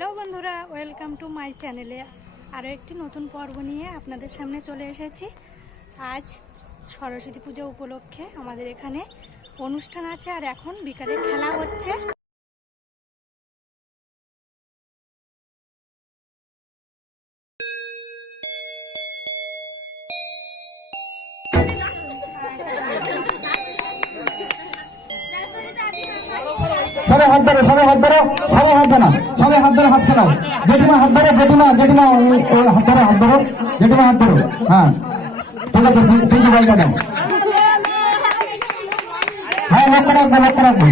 Hello বন্ধুরা, welcome to my চ্যানেলে আরও একটি নতুন পর্ব নিয়ে আপনাদের সামনে চলে এসেছি। আজ সরস্বতী পুজো উপলক্ষে আমাদের এখানে অনুষ্ঠান আছে আর এখন বিকালে খেলা হচ্ছে। সবাই হাত ধরো, সবাই হাত ধরো ধরো সবাই হাত ধরে হাত খেলাও জেঠিমা হাত ধরো, জেঠিমা জেঠিমা হাত ধরো হাত ধরো। জেঠিমা হাত ধরো হ্যাঁ। ঠিক আছে তুই মোবাইলটা দাও। হ্যাঁ লক্ষ্য রাখব লক্ষ্য রাখব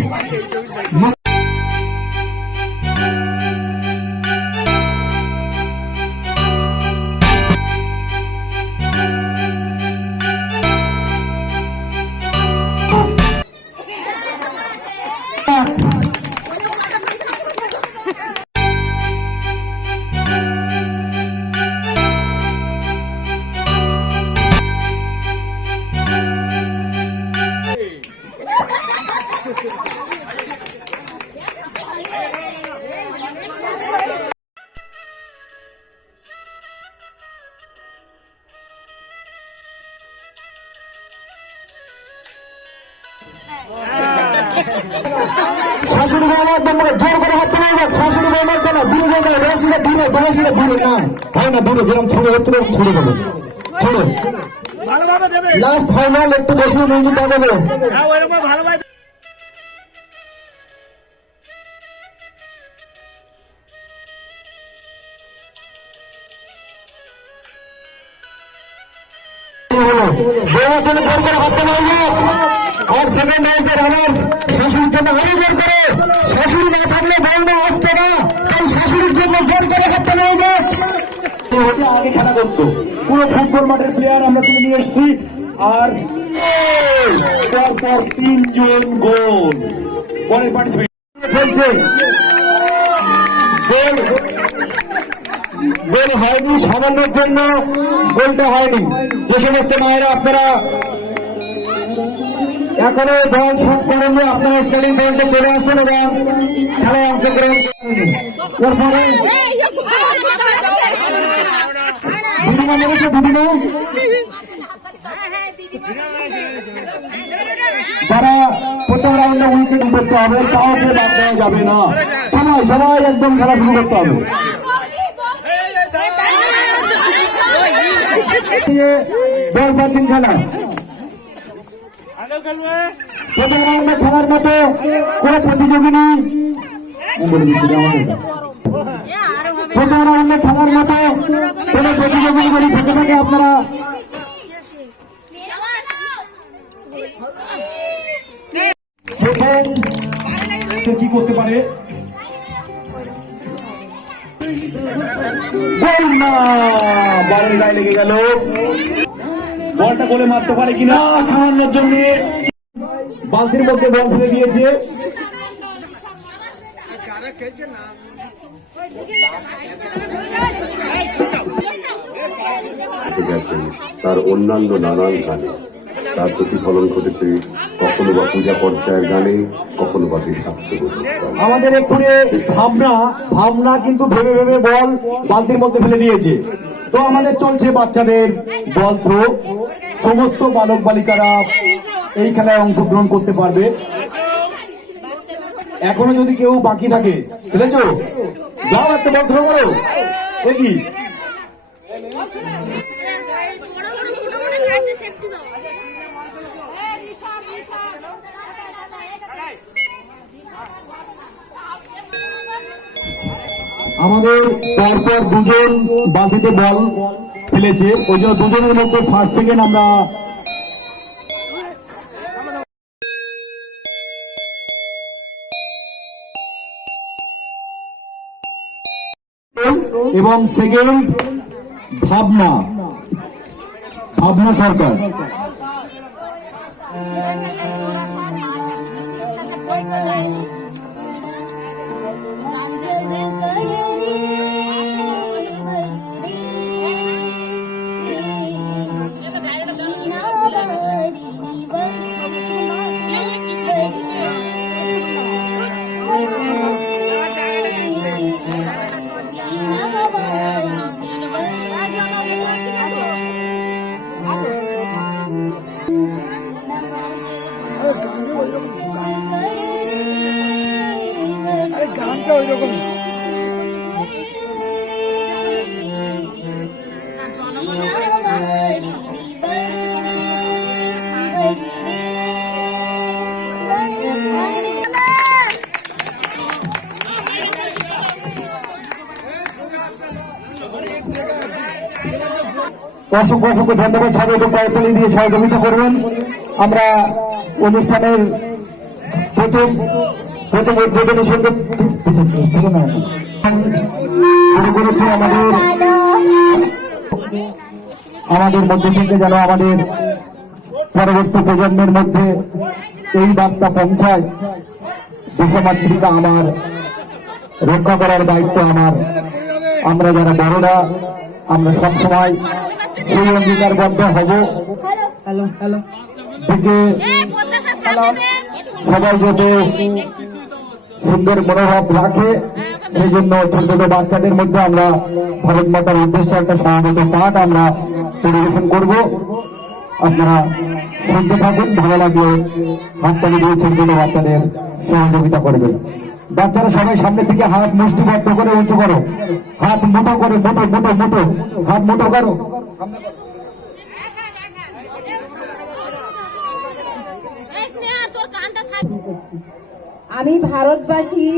যেরকম ছুড়ে দেবে। ছুড়ে। লাস্ট ফাইনাল একটু বেশি মিউজিক বাজাবে করে। শাশুড়ি না থাকলে না আসতো না। তাই শাশুড়ির জন্য জোর করে হাত তোলা যাক হচ্ছে আগে খেলা করতো। পুরো ফুটবল মাঠের প্লেয়ার আমরা তুলে নিয়ে এসেছি। আর পর তিনজন গোল। পরের পার্টিসিপেট খেলছে। গোল। গোল হয়নি সামান্যের জন্য গোলটা হয়নি। যে সমস্ত মায়েরা আপনারা এখনও দল শোধ করেননি আপনারা স্টেডিয়াম পয়েন্টে চলে আসেন এবং খেলায় অংশগ্রহণ করুন। এরপরে দিদিমা নেমেছে দিদিমা যারা প্রথম রাউন্ডে উইকেট করতে হবে কাউকে বাদ দেওয়া যাবে না। সময় সবাই একদম খেলা শুরু করতে হবে। বল পাচ্ছেন খেলা। প্রথম রাউন্ডে খেলার মতো কোন প্রতিযোগী নেই। প্রথম রাউন্ডে খেলার মতো কোন প্রতিযোগী যদি থেকে থাকে আপনারা। কি করতে পারে? না বলের গায়ে লেগে গেল। বলটা গোলে মারতে পারে কিনা, সামান্যের জন্য। বালতির মধ্যে বল ফেলে দিয়েছে। থেকে গেছেন তার অন্যান্য নানান গানে। তার প্রতিফলন ঘটেছে কখনো বা পূজা পর্যায়ের গানে, কখনো বা আমাদের এক্ষুনি ভাবনা ভাবনা কিন্তু ভেবে ভেবে বল বালতির মধ্যে ফেলে দিয়েছে। তো আমাদের চলছে বাচ্চাদের বল থ্রো। সমস্ত বালক বালিকারা এই খেলায় অংশগ্রহণ করতে পারবে। এখনও যদি কেউ বাকি থাকে, খেলেছো? যাও একটা বল থ্রো করো। দেখি আমাদের পরপর দুজন বালতিতে বল ফেলেছে ওই জন্য দুজনের মধ্যে ফার্স্ট সেকেন্ড আমরা এবং সেকেন্ড ভাবনা ভাবনা সরকার Thank you. অনেকটা ওই রকমই অসংখ্য অসংখ্য ধন্যবাদ। সবাইকে একটু দিয়ে সহযোগিতা করবেন। আমরা অনুষ্ঠানের প্রথম প্রথম উদ্বোধনের সঙ্গে শুরু করেছে আমাদের আমাদের মধ্যে থেকে যেন আমাদের পরবর্তী প্রজন্মের মধ্যে এই বার্তা পৌঁছায় দেশমাতৃকা আমার রক্ষা করার দায়িত্ব আমার। আমরা যারা বড়রা আমরা সবসময় সেই অঙ্গীকারবদ্ধ হব। থেকে সবাই যাতে সুন্দর মনোভাব রাখে। সেই জন্য ছোট ছোট বাচ্চাদের মধ্যে আমরা ভারত মাতার উদ্দেশ্যে একটা সমাগত পাঠ আমরা পরিবেশন করব। আপনারা শুনতে থাকুন, ভালো লাগলে হাততালি দিয়ে ছোট ছোট বাচ্চাদের সহযোগিতা করবেন। বাচ্চারা সবাই সামনের দিকে হাত মুষ্টিবদ্ধ করে, উঁচু করো। হাত মোটো করে, মোটো মোটো মোটো। হাত মোটো করো। আমি ভারতবাসী।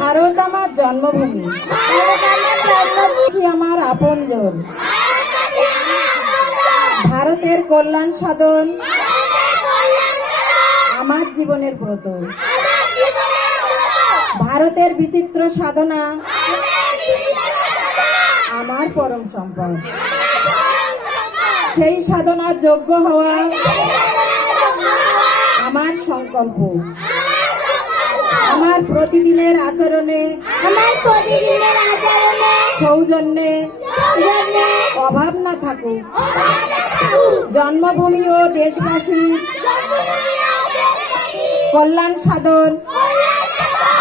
ভারত আমার জন্মভূমি। আমার আপনজন। ভারতের কল্যাণ সাধন আমার জীবনের ব্রত। ভারতের বিচিত্র সাধনা আমার পরম সম্পদ। সেই সাধনার যোগ্য হওয়া আমার সংকল্প। আমার প্রতিদিনের আচরণে আমার প্রতিদিনের আচরণে সৌজন্যে জন্যে অভাব না থাকুক। জন্মভূমি ও দেশবাসী কল্যাণ সাধন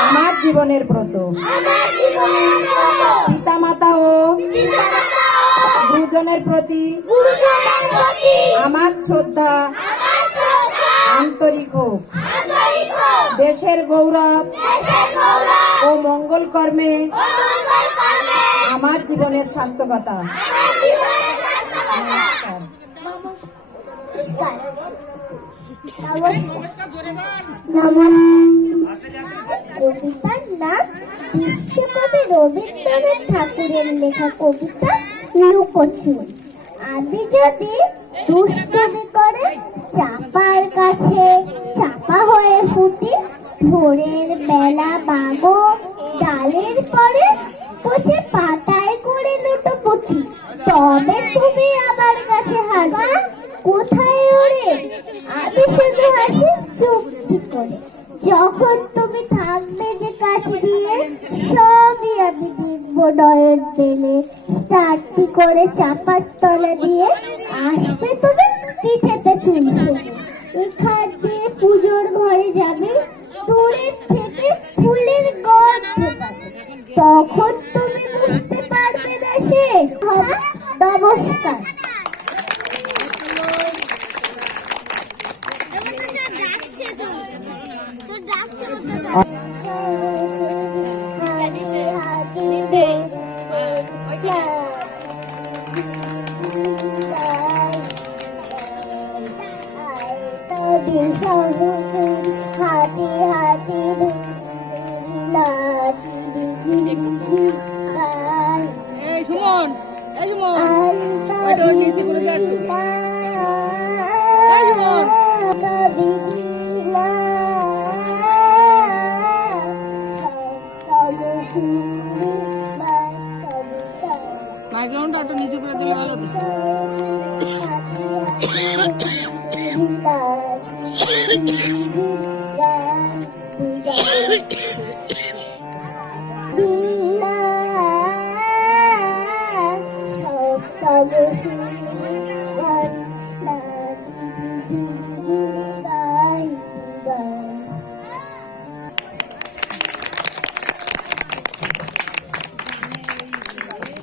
আমার জীবনের ব্রত। ব্রত। পিতামাতা ও গুরুজনের প্রতি আমার শ্রদ্ধা, আন্তরিক। হোক দেশের গৌরব ও মঙ্গল কর্মে আমার জীবনের সার্থকতা। কবিতার নাম বিশ্বকবি রবীন্দ্রনাথ ঠাকুরের লেখা কবিতা লুকোচুর আদি যদি দুষ্টমি করে চাপার কাছে চাপা হয়ে ফুটি ভোরের বেলা বাগো। ডালের পরে পচে পাতায় করে লুটো পুটি। তবে তুমি আমার কাছে হাসা কোথায় ওরে? আমি শুধু হাসি চুপটি করে। যখন তুমি থাকবে যে কাছে দিয়ে, সবই আমি দেখব নয়ন পেলে স্টার্টটি করে চাপার তলে দিয়ে আসবে তুমি? পিঠেতে চুল ফেলে এখান দিয়ে পুজোর ঘরে যাবে দূরের থেকে ফুলের গন্ধ তখন তুমি বুঝতে পারবে হবে নমস্কার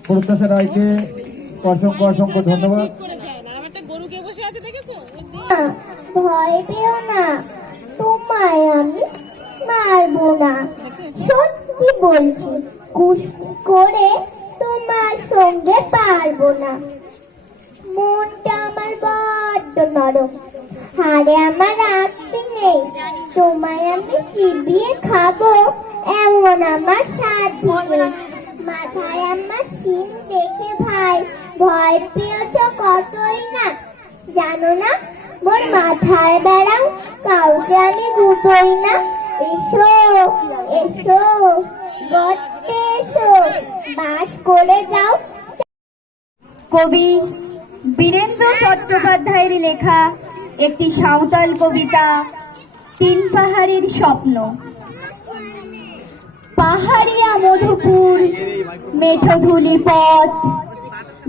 প্রত্যাশা রায়কে অসংখ্য অসংখ্য ধন্যবাদ। ভয় পেও না, তোমায় আমি না। সত্যি বলছি করে তোমার সঙ্গে পারব না। মনটা আমার বড্ড নরম, হাড়ে আমার রাখতে কবি বীরেন্দ্র চট্টোপাধ্যায়ের লেখা একটি সাঁওতাল কবিতা, তিন পাহাড়ের স্বপ্ন। পাহাড়িয়া মধুপুর মেঠো ধুলি পথ,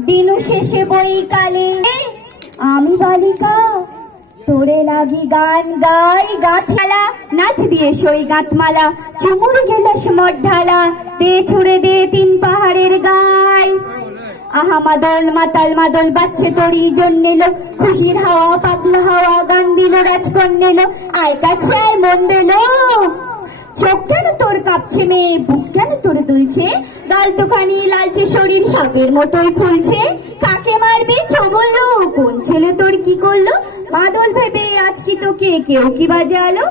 দিনু শেষে বই কালে আমি বালিকা, তোরে লাগি গান গাই গাঁথালা নাচ দিয়ে সই গাঁতমালা চুমুর গেলাস মর্ঢালা দে ছুড়ে দে তিন পাহাড়ের গায় আহা মাদল মাতাল মাদল বাচ্চে তরি জন্মেলো খুশির হাওয়া, পাতলা হাওয়া গান দিল রাজকন নিল আয় কাছে, আয় মন দিল। চোখ কেন তোর কাঁপছে মেয়ে? বুক কেন তোর দুলছে? গাল তোখানি লালচে শরীর সাপের মতোই ফুলছে। কাকে মারবে চো বলল কোন ছেলে তোর কি করল? মাদল ভেবে আজ কি তোকে কেউ কি বাজালো?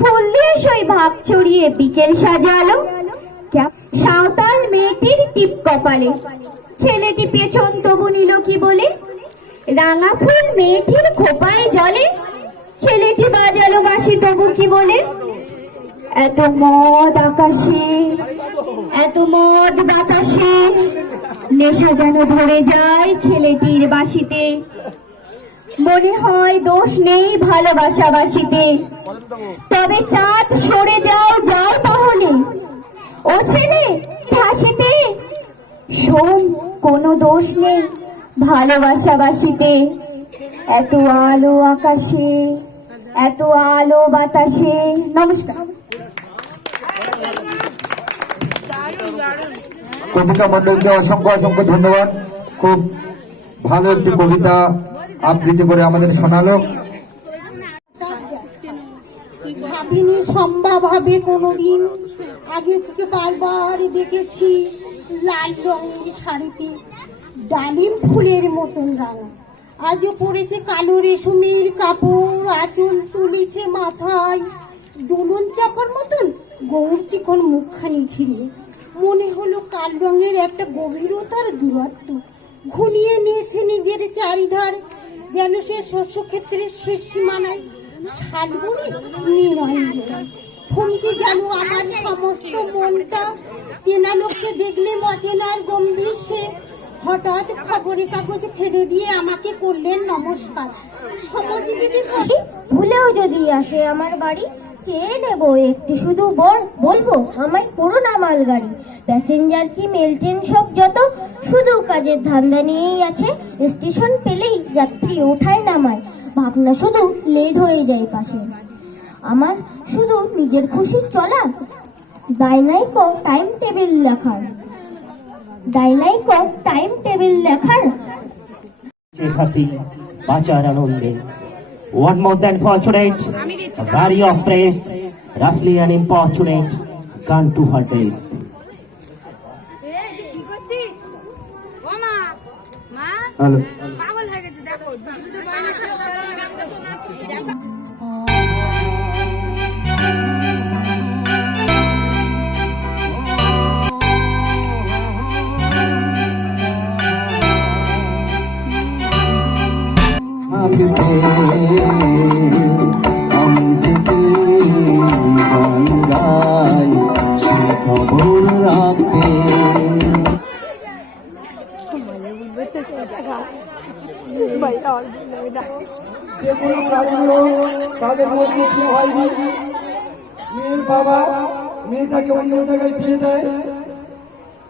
ফুল দিয়ে সই ভাগ ছড়িয়ে বিকেল সাজালো। সাঁওতাল মেয়েটির টিপ কপালে। ছেলেটি পেছন তবু নিল কি বলে? রাঙা ফুল মেয়েটির খোপায় জলে। ছেলেটি বাজালো বাসি তবু কি বলে? এত মদ আকাশে, এত মদ বাতাসে, নেশা যেন ধরে যায় ছেলেটির বাসিতে মনে হয় দোষ নেই ভালোবাসা বাসিতে তবে চাঁদ সরে যাও যাও তাহলে ও ছেলে হাসিতে শোন কোনো দোষ নেই। ভালোবাসাবাসিতে এত আলো আকাশে এত আলো বাতাসে। নমস্কার। কবিতা মন্ডলকে অসংখ্য অসংখ্য ধন্যবাদ। খুব ভালো একটি কবিতা আবৃত্তি করে আমাদের শোনালো। ভাবিনি সম্ভব হবে কোনোদিন। আগে থেকে বারবার দেখেছি। লাল রঙের শাড়িতে ডালিম ফুলের মতন রাঙা। আজও পড়েছে কালো রেশমের কাপড়, আঁচল তুলেছে মাথায়। দোলন চাপার মতন গৌর চিকন মুখখানি ঘিরে। মনে হলো কাল রঙের একটা গভীরতার দূরত্ব। ঘুনিয়ে নিয়েছে নিজের চারিধার, যেন সে শস্যক্ষেত্রের শেষ সীমানায় শালবুড়ি নির্ণয় থমকে যেন আমার সমস্ত মনটা চেনা লোককে দেখলে মচেনার গম্ভীর সে হঠাৎ খবরের কাগজ ফেলে দিয়ে আমাকে করলেন নমস্কার। সমাজবিধি ভুলেও যদি আসে আমার বাড়ি, চেয়ে নেব একটি শুধু বল, বলব, আমায় করো না মালগাড়ি। প্যাসেঞ্জার কি মেল ট্রেন সব যত, শুধু কাজের ধান্দা নিয়েই আছে, স্টেশন পেলেই যাত্রী ওঠায় নামায়। ভাবনা শুধু লেট হয়ে যায় পাশে। আমার শুধু নিজের খুশি চলা ডাইনাইকো টাইম টেবিল লেখার ডাইনাইকো টাইম টেবিল লেখার থাকি বাঁচার আনন্দে one more than fortunate very of pray rashly an importunate gun to her date কি করছিস ও মা মা হ্যালো তাদের মধ্যে কি হয়নি মেয়ের বাবা জায়গায় দিয়ে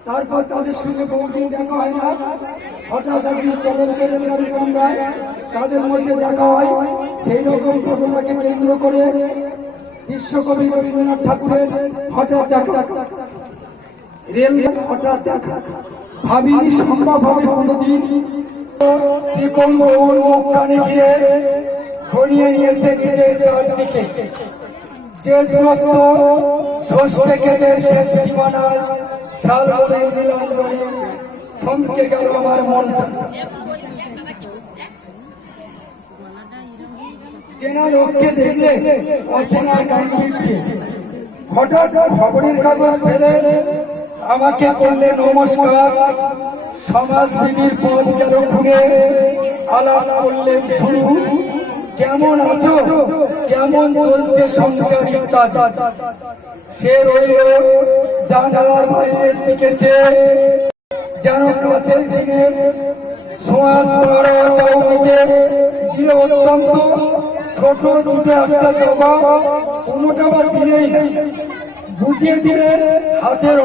তারপর তাদের সঙ্গে বহুদিন দেখা হয় না হঠাৎ চলন চলন গাড়ি তাদের মধ্যে দেখা হয়, সেই রকম ঘটনাকে কেন্দ্র করে বিশ্বকবি রবীন্দ্রনাথ ঠাকুরের হঠাৎ দেখা। রেল হঠাৎ দেখা। ভাবিনি সম্ভব হবে কোনোদিন। চিকন মুখ কানে ঘিরে ঘনিয়ে নিয়েছে নিজের চারদিকে। যে দূরত্ব শস্যে কেটে শেষ সীমানায় শালবনের মিলঙ্গনে থমকে গেল আমার মনটা। চেনা লোককে দেখলে অচেনা গান দিচ্ছে হঠাৎ খবরের কাগজ ফেলে আমাকে করলে নমস্কার। সমাজবিধির পদ গেল খুলে আলাপ করলেন শুরু কেমন আছো? কেমন চলছে সংসার সে রইল জানালার বাইরের দিকে চেয়ে। যেন কাছের দিকে সোয়াশ পড়া চাউমিতে দিয়ে অত্যন্ত ছোট দুটো একটা কোনোটা দিলেই বুঝিয়ে দিলেন হাতের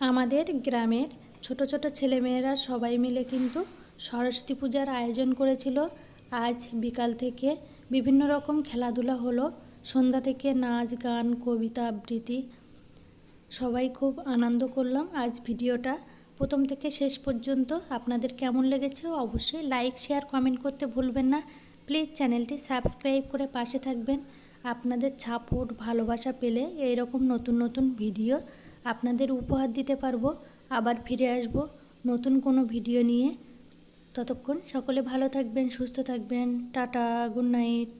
আমাদের গ্রামের ছোট ছোট ছেলেমেয়েরা সবাই মিলে কিন্তু সরস্বতী পূজার আয়োজন করেছিল। আজ বিকাল থেকে বিভিন্ন রকম খেলাধুলা হলো। সন্ধ্যা থেকে নাচ, গান, কবিতা, আবৃত্তি। সবাই খুব আনন্দ করলাম আজ ভিডিওটা। প্রথম থেকে শেষ পর্যন্ত আপনাদের কেমন লেগেছে অবশ্যই লাইক, শেয়ার, কমেন্ট করতে ভুলবেন না। প্লিজ চ্যানেলটি সাবস্ক্রাইব করে পাশে থাকবেন। আপনাদের সাপোর্ট, ভালোবাসা পেলে এই রকম নতুন নতুন ভিডিও আপনাদের উপহার দিতে পারব। আবার ফিরে আসব নতুন কোনো ভিডিও নিয়ে। ততক্ষণ সকলে ভালো থাকবেন, সুস্থ থাকবেন। Tata, good night.